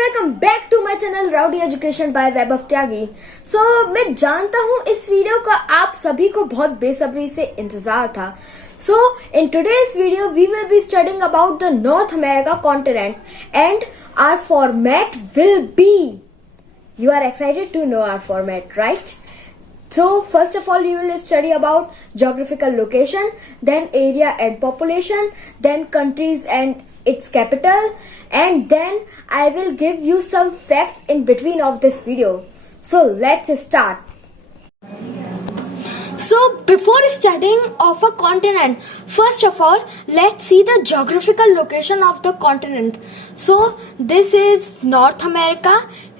Welcome back to my channel rowdy education by Vaibhav Tyagi. मैं जानता हूँ इस वीडियो का आप सभी को बहुत बेसब्री से इंतजार था। In today's video we will be studying about the North America continent and our format will be, you are excited to know our format, right? So first of all, you will study about geographical location, then area and population, then countries and its capital, and then I will give you some facts in between of this video. So let's start. So before studying of a continent, first of all, let's see the geographical location of the continent. So this is North America,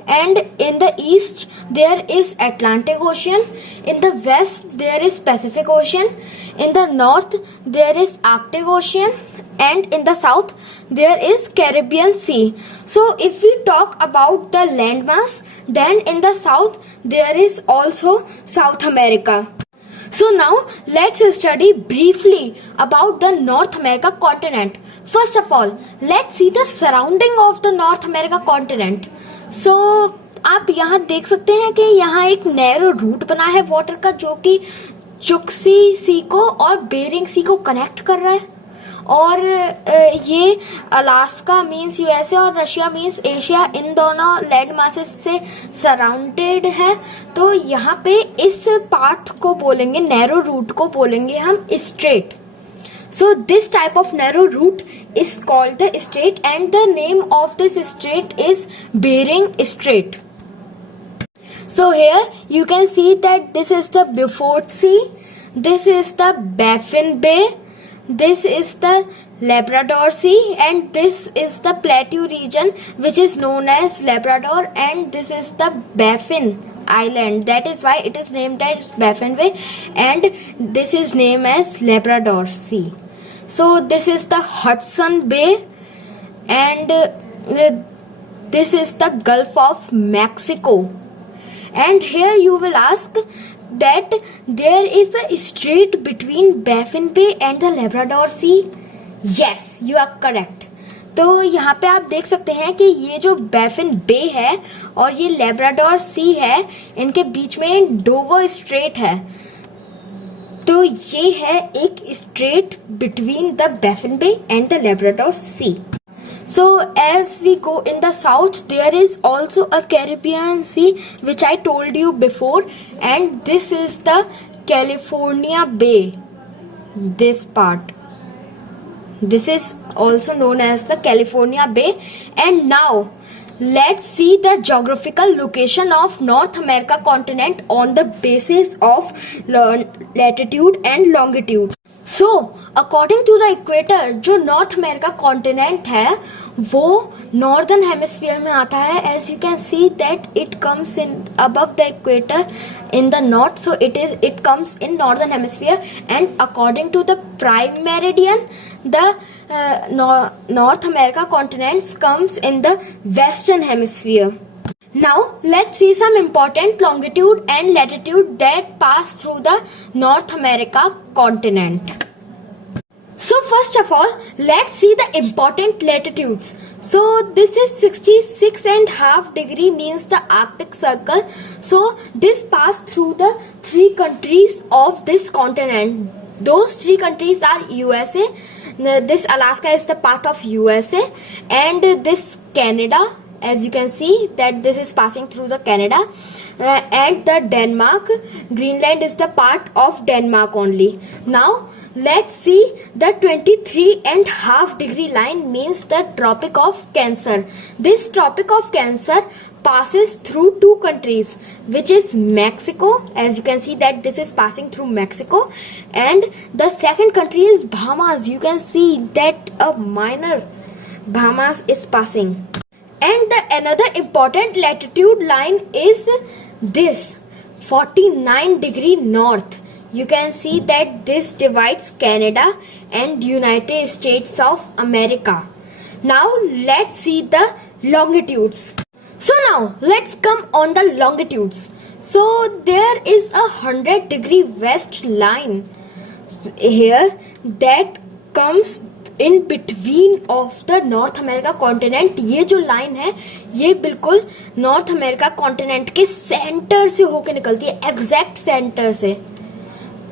and in the east there is Atlantic Ocean, in the west there is Pacific Ocean, in the north there is Arctic Ocean, and in the south there is Caribbean Sea. So if we talk about the landmass, then in the south there is also South America. So now let's study briefly about the North America continent. First of all, let's see the surrounding of the North America continent. So आप यहाँ देख सकते हैं कि यहाँ एक narrow root बना है वाटर का, जो कि चुक्सी सी को और बेरिंग सी को कनेक्ट कर रहा है, और ये अलास्का मीन्स यूएसए और रशिया मीन्स एशिया, इन दोनों लैंड मासेस से सराउंडेड है। तो यहाँ पे इस पार्ट को बोलेंगे, नैरो रूट को बोलेंगे हम straight. So this type of narrow route is called the strait, and the name of this strait is Bering Strait. So here you can see that this is the Beaufort Sea, this is the Baffin Bay, this is the Labrador Sea, and this is the Plateau region which is known as Labrador, and this is the Baffin Island. That is why it is named as Baffin Bay, and this is named as Labrador Sea. So this is the Hudson Bay, and this is the Gulf of Mexico. And here you will ask that there is a strait between Baffin Bay and the Labrador Sea. Yes, you are correct. तो यहाँ पे आप देख सकते हैं कि ये जो बैफिन बे है और ये लेब्राडोर सी है, इनके बीच में डोवर स्ट्रेट है। तो ये है एक strait between the Baffin Bay and the Labrador Sea. So as we go in the south, there is also a Caribbean Sea which I told you before, and this is the California Bay. This part, this is also known as the California Bay. And now let's see the geographical location of North America continent on the basis of latitude and longitude. So according to the equator, जो North America continent है वो northern hemisphere में आता है। As you can see that it comes in above the equator in the north, so it comes in northern hemisphere, and according to the prime meridian the North America continents comes in the western hemisphere. Now let's see some important longitude and latitude that pass through the North America continent. So first of all, let's see the important latitudes. So this is 66.5 degree means the Arctic Circle. So this pass through the three countries of this continent. Those three countries are USA, this Alaska is the part of USA, and this Canada. As you can see that this is passing through the Canada, and the Denmark. Greenland is the part of Denmark only. Now let's see the 23.5 degree line means the Tropic of Cancer. This Tropic of Cancer passes through two countries, which is Mexico. As you can see that this is passing through Mexico, and the second country is Bahamas. You can see that a minor Bahamas is passing. And the another important latitude line is this 49 degree north. You can see that this divides Canada and United States of America. Now let's see the longitudes. So now let's come on the longitudes. So there is a 100 degree west line here that comes in between of the North America continent. ये जो line है ये बिल्कुल north America continent के centre से होकर निकलती है, एग्जैक्ट सेंटर से।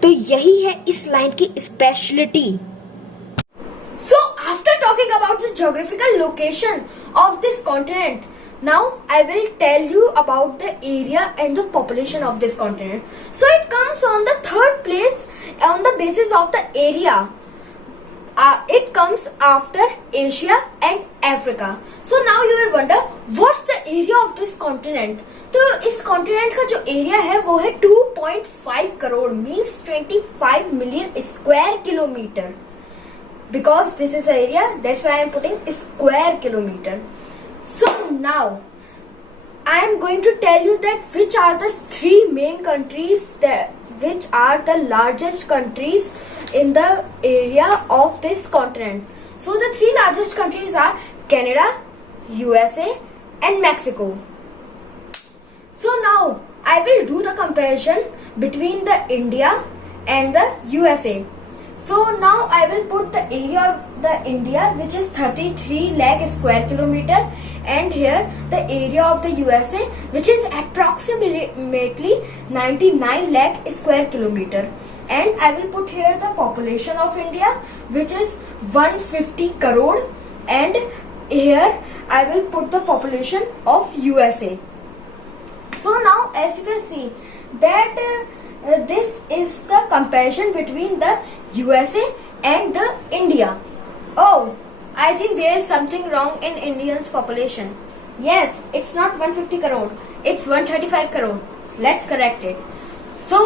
तो यही है इस लाइन की speciality. So after talking about the geographical location of this continent, now I will tell you about the area and the population of this continent. So it comes on the third place on the basis of the area. It comes after Asia and Africa. So now you will wonder what's the area of this continent. तो इस continent का जो area है वो है 2.5 crore means 25 million square kilometre. Because this is the area, that's why I am putting square kilometer. So now I am going to tell you that which are the three main countries which are the largest countries in the area of this continent. So the three largest countries are Canada, USA and Mexico. So now I will do the comparison between the India and the USA. So now I will put the area of the India, which is 33 lakh square kilometer, and here the area of the USA, which is approximately 99 lakh square kilometer, and I will put here the population of India, which is 150 crore, and here I will put the population of USA. So now as you can see that this is the comparison between the USA and the India. Oh, I think there is something wrong in India's population. Yes, it's not 150 crore, it's 135 crore. Let's correct it. So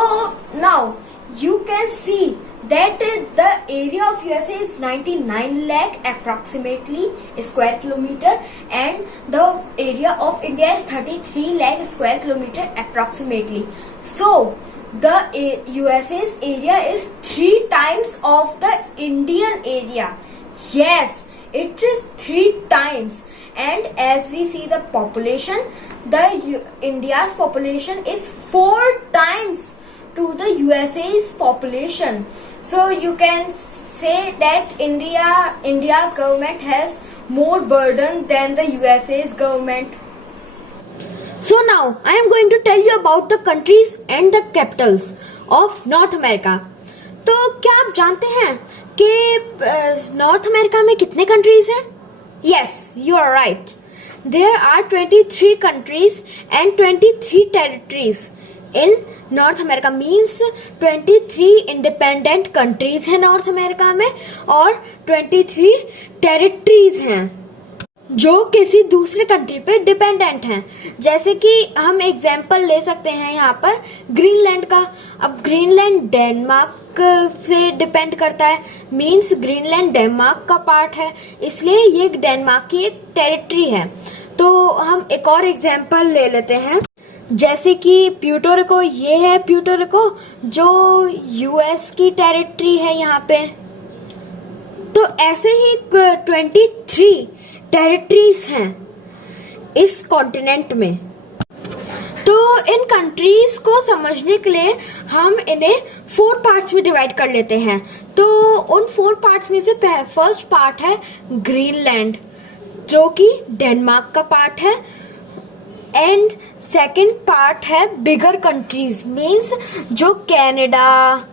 now you can see that the area of USA is 99 lakh approximately square kilometer, and the area of India is 33 lakh square kilometer approximately. So the USA's area is 3 times of the Indian area. Yes, it is 3 times. And as we see the population, India's population is 4 times to the USA's population. So you can say that India's government has more burden than the USA's government. So now I am going to tell you about the countries and the capitals of North America. तो क्या आप जानते हैं कि north America में कितने countries हैं? Yes, you are right. There are 23 countries and 23 territories in North America. Means 23 independent countries हैं नॉर्थ अमेरिका में और 23 territories हैं जो किसी दूसरे कंट्री पे डिपेंडेंट हैं। जैसे कि हम एग्जाम्पल ले सकते हैं यहाँ पर ग्रीनलैंड का। अब ग्रीनलैंड डेनमार्क से डिपेंड करता है, मींस ग्रीनलैंड डेनमार्क का पार्ट है, इसलिए ये डेनमार्क की एक टेरिटरी है। तो हम एक और एग्जाम्पल ले लेते हैं, जैसे कि प्यूर्टो रिको। ये है प्यूर्टो रिको जो यूएस की टेरिटरी है यहाँ पे। तो ऐसे ही 23 टेरिटरीज हैं इस कॉन्टिनेंट में। तो इन कंट्रीज को समझने के लिए हम इन्हें 4 पार्ट्स में डिवाइड कर लेते हैं। तो उन 4 पार्ट्स में से फर्स्ट पार्ट है ग्रीनलैंड जो कि डेनमार्क का पार्ट है, एंड सेकंड पार्ट है बिगर कंट्रीज मींस जो Canada,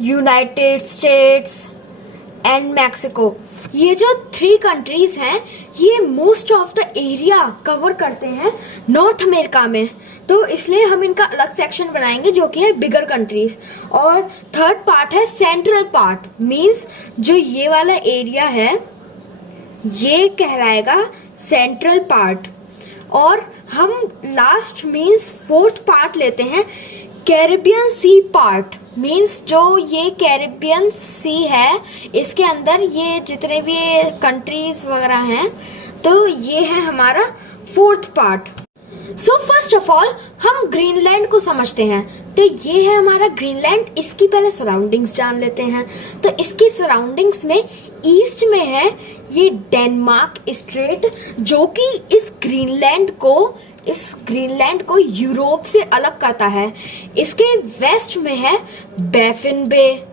United states and Mexico. ये जो 3 कंट्रीज हैं ये most of the area cover करते हैं नॉर्थ अमेरिका में, तो इसलिए हम इनका अलग सेक्शन बनाएंगे जो कि है बिगर कंट्रीज। और थर्ड पार्ट है सेंट्रल पार्ट मींस जो ये वाला एरिया है ये कहलाएगा सेंट्रल पार्ट। और हम लास्ट मींस फोर्थ पार्ट लेते हैं कैरिबियन सी पार्ट मींस जो ये कैरिबियन सी है इसके अंदर ये जितने भी कंट्रीज वगैरह हैं तो ये है हमारा fourth part. So first of all हम ग्रीनलैंड को समझते हैं। तो ये है हमारा ग्रीनलैंड, इसकी पहले सराउंडिंग्स जान लेते हैं। तो इसकी सराउंडिंग्स में ईस्ट में है ये डेनमार्क स्ट्रेट जो कि इस ग्रीनलैंड को यूरोप से अलग करता है। इसके वेस्ट में है बैफिन बे,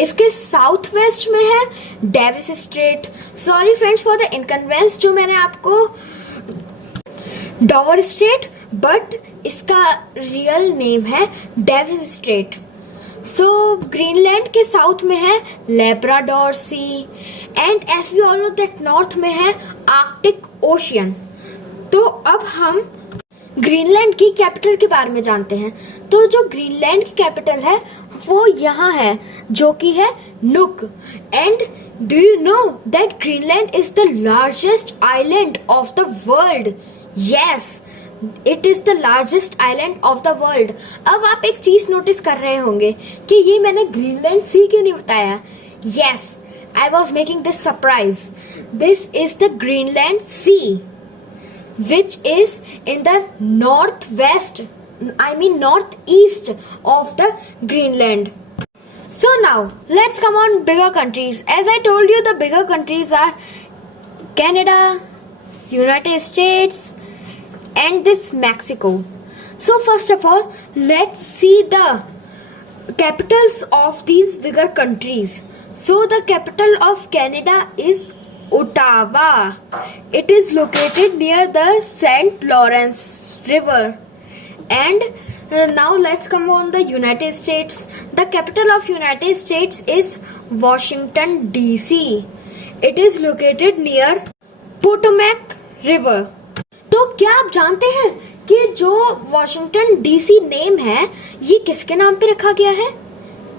इसके साउथ वेस्ट में है Davis Strait. Sorry friends for the inconvenience जो मैंने आपको डॉवर स्ट्रेट, बट इसका रियल नेम है डेविस स्ट्रेट। सो ग्रीनलैंड के साउथ में है Labrador Sea, and as we all know that north में है आर्कटिक ओशियन। तो अब हम ग्रीनलैंड की कैपिटल के बारे में जानते हैं। तो जो ग्रीनलैंड की कैपिटल है वो यहाँ है, जो कि है नुक। And do you know that Greenland is the largest island of the world? Yes, it is the largest island of the world. अब आप एक चीज नोटिस कर रहे होंगे कि ये मैंने ग्रीनलैंड सी क्यों नहीं बताया। Yes, I was making this surprise. This is the Greenland Sea which is in the northwest, northeast of the Greenland. So now let's come on bigger countries. As I told you, the bigger countries are Canada, United States, and this Mexico. So first of all, let's see the capitals of these bigger countries. So the capital of Canada is Ottawa. It is located near the St. Lawrence River. And now let's come on the United States. The capital of United States is Washington DC. It is located near Potomac River. तो क्या आप जानते हैं कि जो Washington DC name है ये किसके नाम पे रखा गया है?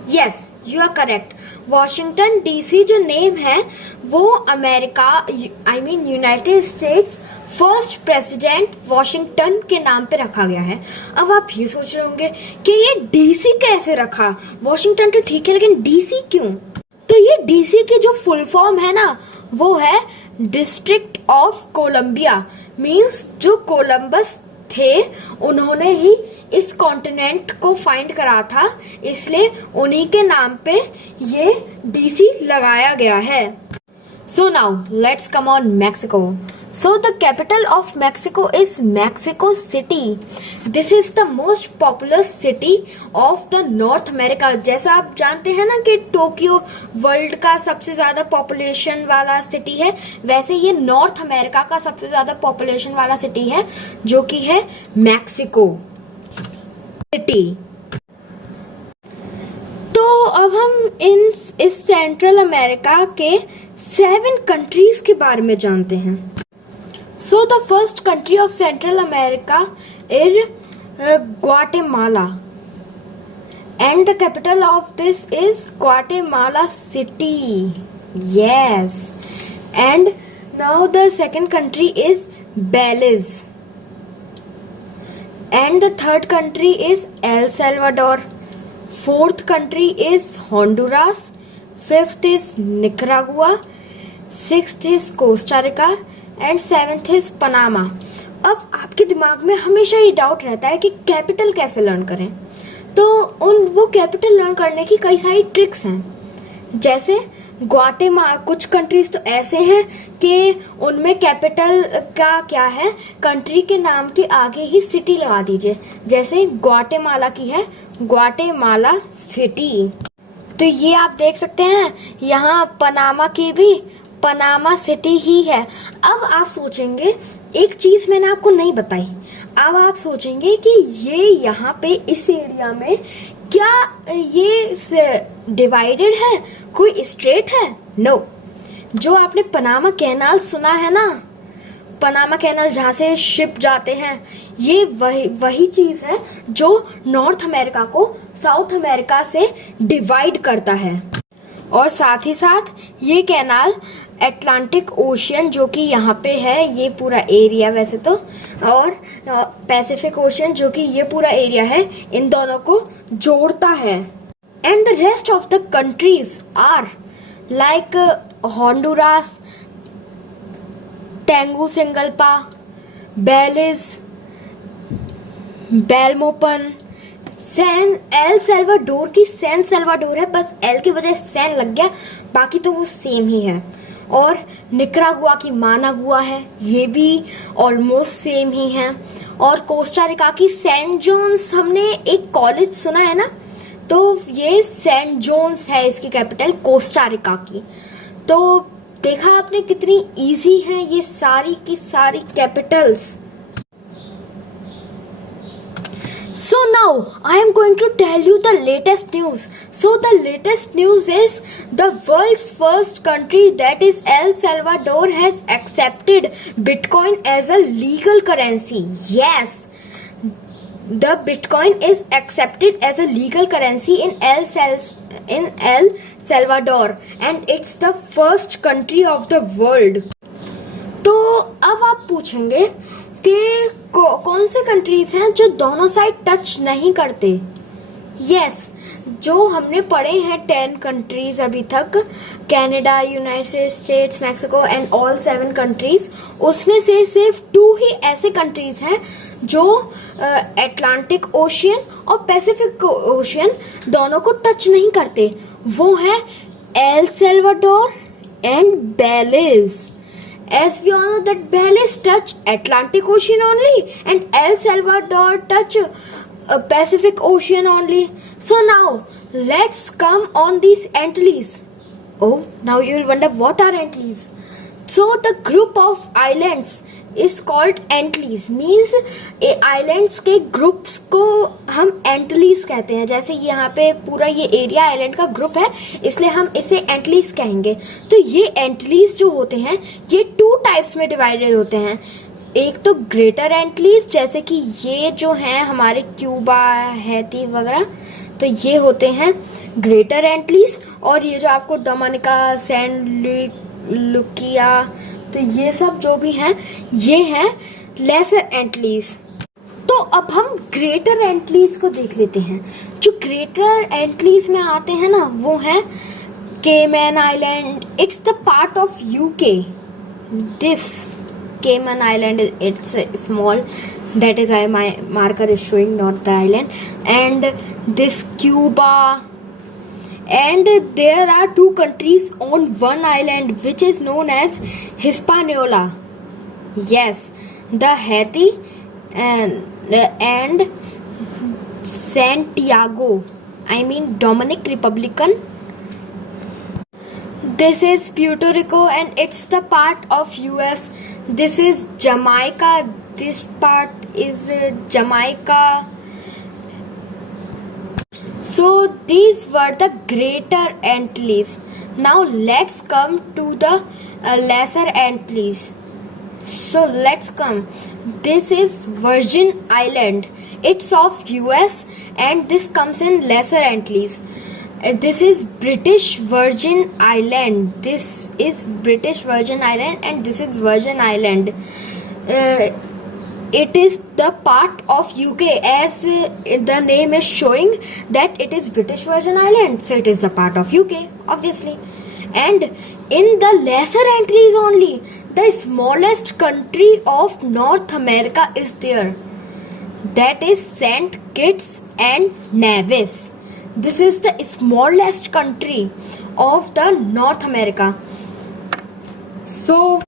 Yes, you are correct. Washington DC जो नेम है वो America United States first president Washington के नाम पे रखा गया है। अब आप ये सोच रहे होंगे कि ये डीसी कैसे रखा? वॉशिंगटन तो ठीक है, लेकिन डीसी क्यों? तो ये डीसी की जो फुल फॉर्म है ना वो है डिस्ट्रिक्ट ऑफ कोलंबिया। मीन्स जो कोलंबस थे उन्होंने ही इस कॉन्टिनेंट को फाइंड करा था, इसलिए उन्हीं के नाम पे ये डीसी लगाया गया है। So now let's come on Mexico. So the capital of Mexico is Mexico city. This is the most popular city of the North America. जैसा आप जानते हैं ना कि टोक्यो वर्ल्ड का सबसे ज्यादा पॉपुलेशन वाला सिटी है, वैसे ये नॉर्थ अमेरिका का सबसे ज्यादा पॉपुलेशन वाला सिटी है, जो कि है मैक्सिको सिटी। तो अब हम इस सेंट्रल अमेरिका के 7 कंट्रीज के बारे में जानते हैं। So the first country of Central America is Guatemala, and the capital of this is Guatemala City. Yes, and now the second country is Belize, and the third country is El Salvador. Fourth country is Honduras. Fifth is Nicaragua. Sixth is Costa Rica and seventh is Panama. अब आपके दिमाग में हमेशा ये doubt रहता है कि capital कैसे लर्न करें। तो वो कैपिटल लर्न करने की कई सारी ट्रिक्स हैं। जैसे ग्वाटेमाला, कुछ कंट्रीज तो ऐसे हैं कि उनमें कैपिटल का क्या है, कंट्री के नाम के आगे ही सिटी लगा दीजिए। जैसे ग्वाटेमाला की है ग्वाटेमाला सिटी। तो ये आप देख सकते हैं, यहाँ पनामा की भी पनामा सिटी ही है। अब आप सोचेंगे, एक चीज मैंने आपको नहीं बताई। अब आप सोचेंगे कि ये यहाँ पे इस एरिया में क्या ये डिवाइडेड है, कोई स्ट्रेट है? नो। जो आपने पनामा कैनाल सुना है ना, पनामा कैनाल जहाँ से शिप जाते हैं, ये वही चीज है जो नॉर्थ अमेरिका को साउथ अमेरिका से डिवाइड करता है। और साथ ही साथ ये कैनाल अटलांटिक ओशियन जो कि यहाँ पे है, ये पूरा एरिया वैसे तो, और पैसिफिक ओशियन जो कि ये पूरा एरिया है, इन दोनों को जोड़ता है। And the rest of the countries are like Honduras, Tegucigalpa, Belize, Belmopan, El Salvador की सैन सैल्वाडोर है, बस एल की वजह सैन लग गया, बाकी तो वो सेम ही है। और निकरागुआ की मानागुआ है, ये भी ऑलमोस्ट सेम ही है। और कोस्टा रिका की सेंट जोन्स, हमने एक कॉलेज सुना है ना, तो ये सेंट जोन्स है इसकी कैपिटल, कोस्टा रिका की। तो देखा आपने कितनी इजी है ये सारी की सारी Capitals. So now I am going to tell you the latest news. So the latest news is the world's first country, that is El Salvador, has accepted Bitcoin as a legal currency. Yes, the Bitcoin is accepted as a legal currency in El Salvador, and it's the first country of the world. तो अब आप पूछेंगे कि कौन से countries हैं जो दोनों साइड टच नहीं करते। यस, जो हमने पढ़े हैं 10 कंट्रीज अभी तक, Canada, United States, Mexico and all 7 countries, उसमें से सिर्फ 2 ही ऐसे कंट्रीज हैं जो अटलांटिक ओशियन और पैसिफिक ओशियन दोनों को टच नहीं करते। वो है El Salvador and Belize. As we all know that Belize touch Atlantic Ocean only and El Salvador touch Pacific Ocean only. So now let's come on these Antilles. Oh, now you will wonder what are Antilles. So the group of islands is called Antilles, means islands के groups को हम Antilles कहते हैं। जैसे यहाँ पे पूरा ये एरिया आइलैंड का ग्रुप है, इसलिए हम इसे Antilles कहेंगे। तो ये Antilles जो होते हैं ये 2 टाइप्स में डिवाइडेड होते हैं। एक तो ग्रेटर एंटिलीज, जैसे कि ये जो हैं हमारे क्यूबा, हैती वगैरह, तो ये होते हैं ग्रेटर एंटिलीज। और ये जो आपको डोमिनिका, सैंड लुकिया, तो ये सब जो भी हैं ये हैं लेसर एंटिलीज। तो अब हम ग्रेटर एंटिलीज को देख लेते हैं। जो ग्रेटर एंटिलीज में आते हैं ना वो है Cayman Island, it's the part of UK. This Cayman Island, it's small, that is why my marker is showing not the island. And this Cuba, and there are 2 countries on one island which is known as Hispaniola. Yes, the Haiti and Santiago, I mean Dominican Republican. This is Puerto Rico and it's the part of US. This is Jamaica. This part is Jamaica. So these were the Greater Antilles. Now let's come to the Lesser Antilles. So let's come. This is Virgin Island. It's of US and this comes in Lesser Antilles. This is British Virgin Island. This is British Virgin Island and this is Virgin Island. It is the part of UK, as the name is showing that it is British Virgin Island, so it is the part of UK obviously. And in the Lesser Antilles only, the smallest country of North America is there, that is Saint Kitts and Nevis. This is the smallest country of the North America. So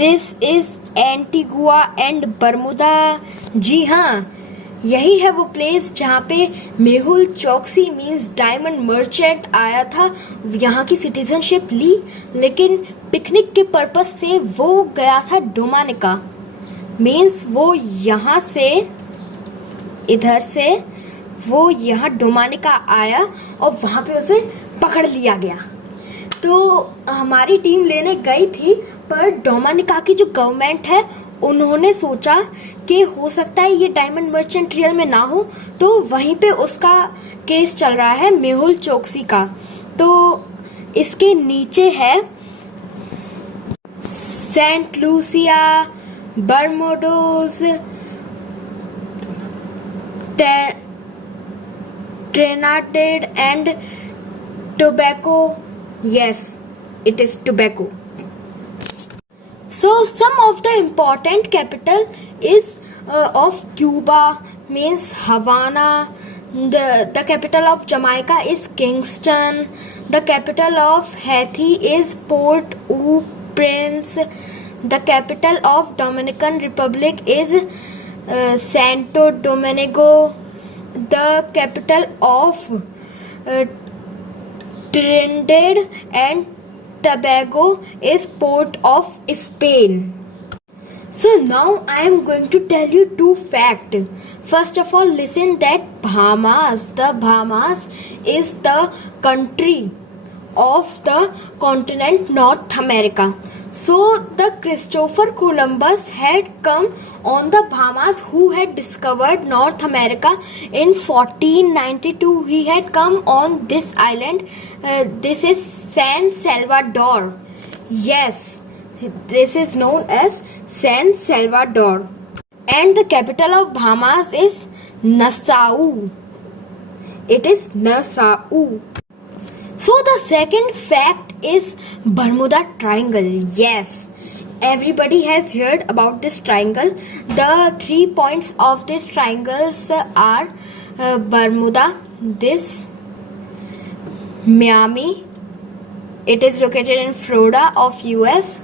this is Antigua and Bermuda. जी हाँ, यही है वो place जहाँ पे Mehul Choksi means diamond merchant आया था, यहाँ की सिटीजनशिप ली, लेकिन पिकनिक के पर्पस से वो गया था डोमिनिका। मीन्स वो यहाँ से, इधर से वो यहाँ डोमिनिका आया और वहाँ पे उसे पकड़ लिया गया। तो हमारी टीम लेने गई थी, पर डोमिनिका की जो गवर्नमेंट है उन्होंने सोचा कि हो सकता है ये डायमंड मर्चेंट रियल में ना हो, तो वहीं पे उसका केस चल रहा है मेहुल चोक्सी का। तो इसके नीचे है Saint Lucia, Barbados, Trinidad and Tobago. Yes, it is Tobago. So some of the important capital is of Cuba means Havana. The capital of Jamaica is Kingston. The capital of Haiti is Port-au-Prince. The capital of Dominican Republic is Santo Domingo. the capital of Trinidad and Tobago is Port of Spain. So now I am going to tell you two facts. First of all, listen that Bahamas. The Bahamas is the country of the continent North America. So the Christopher Columbus had come on the Bahamas, who had discovered North America in 1492. He had come on this island. This is San Salvador. Yes, this is known as San Salvador. And the capital of Bahamas is Nassau. It is Nassau. So the second fact is Bermuda Triangle. Yes, everybody have heard about this triangle. The 3 points of this triangles are Bermuda, this Miami, it is located in Florida of US,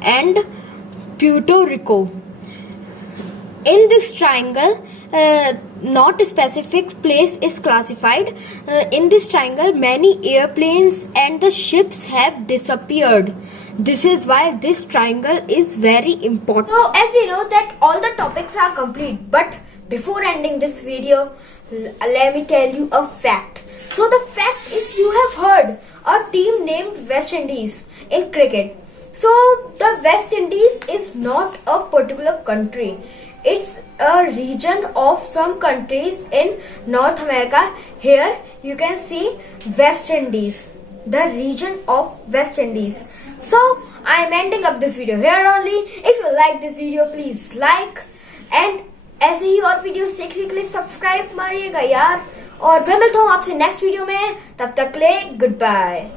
and Puerto Rico. In this triangle, not a specific place is classified. In this triangle, many airplanes and the ships have disappeared. This is why this triangle is very important. So as we know that all the topics are complete, but before ending this video, let me tell you a fact. So the fact is, you have heard a team named West Indies in cricket. So the West Indies is not a particular country. It's a region of some countries in North America. Here you can see West Indies, the region of West Indies. So I am ending up this video here only. If you like this video, please like, and ऐसे ही और videos देखने के लिए subscribe मारिएगा यार। और मैं मिलता हूँ आपसे नेक्स्ट वीडियो में, तब तक ले गुड बाय।